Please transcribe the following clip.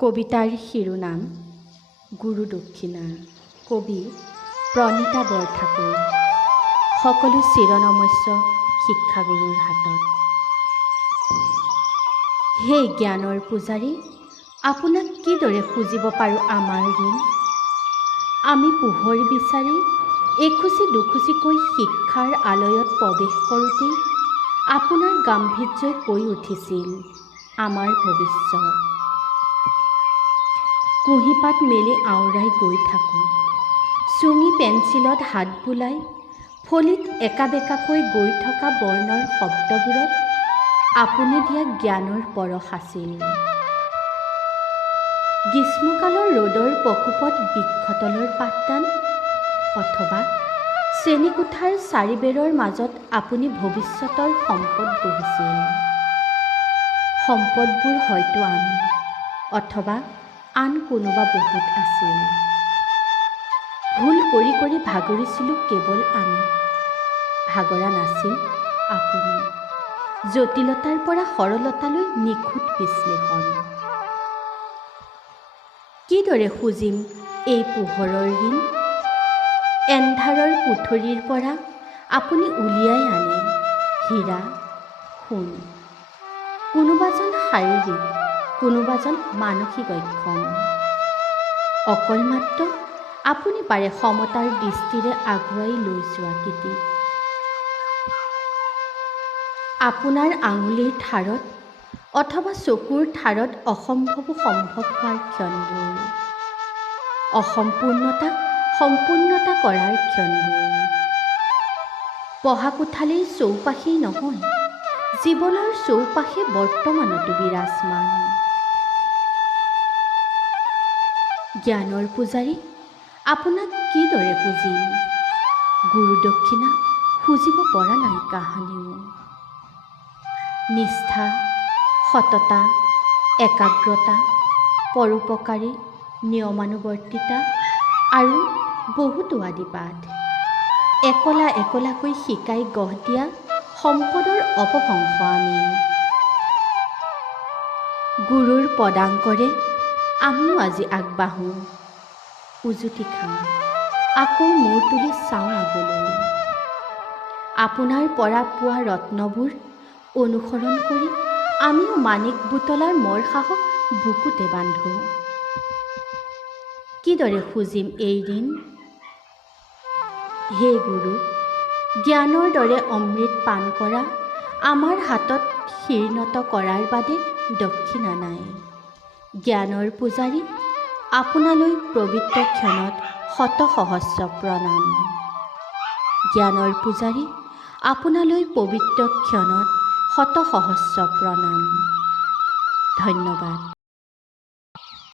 কবিতাৰ শিৰোনাম গুৰু দক্ষিণা। কবি প্ৰণীতা বৰঠাকুৰ। সকলো চিৰনমস্য শিক্ষাগুৰুৰ হাতত। হে জ্ঞানৰ পূজাৰী, আপোনাক কিদৰে খুজিব পাৰোঁ আমাৰ ঋণ? আমি পোহৰ বিচাৰি এখুচি দুখুচিকৈ শিক্ষাৰ আলয়ত প্ৰৱেশ কৰোঁতেই আপোনাৰ গাম্ভীৰ্যই কৈ উঠিছিল আমাৰ ভৱিষ্যত। কুঁহিপাত মেলি আওৰাই গৈ থাকোঁ, চুঙি পেঞ্চিলত হাত বুলাই ফলিত একা বেকাকৈ গৈ থকা বৰ্ণৰ শব্দবোৰত আপুনি দিয়া জ্ঞানৰ পৰশ আছিল। গ্ৰীষ্মকালৰ ৰ'দৰ প্ৰকোপত বৃক্ষতলৰ পাঠদান অথবা শ্ৰেণীকোঠাৰ চাৰিবেৰৰ মাজত আপুনি ভৱিষ্যতৰ সম্পদ গঢ়িছিল। সম্পদবোৰ হয়তো আমি অথবা আন কোনোবা বহুত আছিল। ভুল কৰি কৰি ভাগৰিছিলোঁ কেৱল আমি, ভাগৰা নাছিল আপুনি। জটিলতাৰ পৰা সৰলতালৈ নিখুঁত বিশ্লেষণ। কিদৰে খুজিম এই পোহৰৰ ঋণ? এন্ধাৰৰ কোঠৰীৰ পৰা আপুনি উলিয়াই আনে হীৰা সোণ। কোনোবাজন শাৰীৰিক, কোনোবাজন মানসিক অক্ষম। অকল মাত্ৰ আপুনি পাৰে সমতাৰ দৃষ্টিৰে আগুৱাই লৈ যোৱা কৃতি। আপোনাৰ আঙুলিৰ ঠাৰত অথবা চকুৰ ঠাৰত অসম্ভৱো সম্ভৱ হোৱাৰ ক্ষণবোৰ, অসম্পূৰ্ণতাক সম্পূৰ্ণতা কৰাৰ ক্ষণবোৰ। পঢ়া কোঠালীৰ চৌপাশেই নহয়, জীৱনৰ চৌপাশে বৰ্তমানতো বিৰাজমান। জ্ঞানৰ পূজাৰী, আপোনাক কিদৰে পুজিম? গুৰু দক্ষিণা খুজিব পৰা নাই কাহানিও। নিষ্ঠা, সততা, একাগ্ৰতা, পৰোপকাৰী, নিয়মানুৱৰ্তিতা আৰু বহুতো আদি পাঠ একলা একলাকৈ শিকাই গঢ় দিয়া সম্পদৰ অপভংশ আমি। গুৰুৰ পদাঙ্কৰে আমিও আজি আগবাঢ়োঁ, উজুতি খাওঁ, আকৌ মূৰ তুলি চাওঁ আগলৈ। আপোনাৰ পৰা পোৱা ৰত্নবোৰ অনুসৰণ কৰি আমিও মাণিক বুটলাৰ মৰ সাহস বুকুতে বান্ধোঁ। কিদৰে খুজিম এই ঋণ? হে গুৰু, জ্ঞানৰ দৰে অমৃত পান কৰা আমাৰ হাতত শিৰনত কৰাৰ বাদে দক্ষিণা নাই। জ্ঞানৰ পূজাৰী, আপোনালৈ পবিত্ৰ ক্ষণত শত সহস্ৰ প্ৰণাম। জ্ঞানৰ পূজাৰী, আপোনালৈ পবিত্ৰ ক্ষণত শত সহস্ৰ প্ৰণাম। ধন্যবাদ।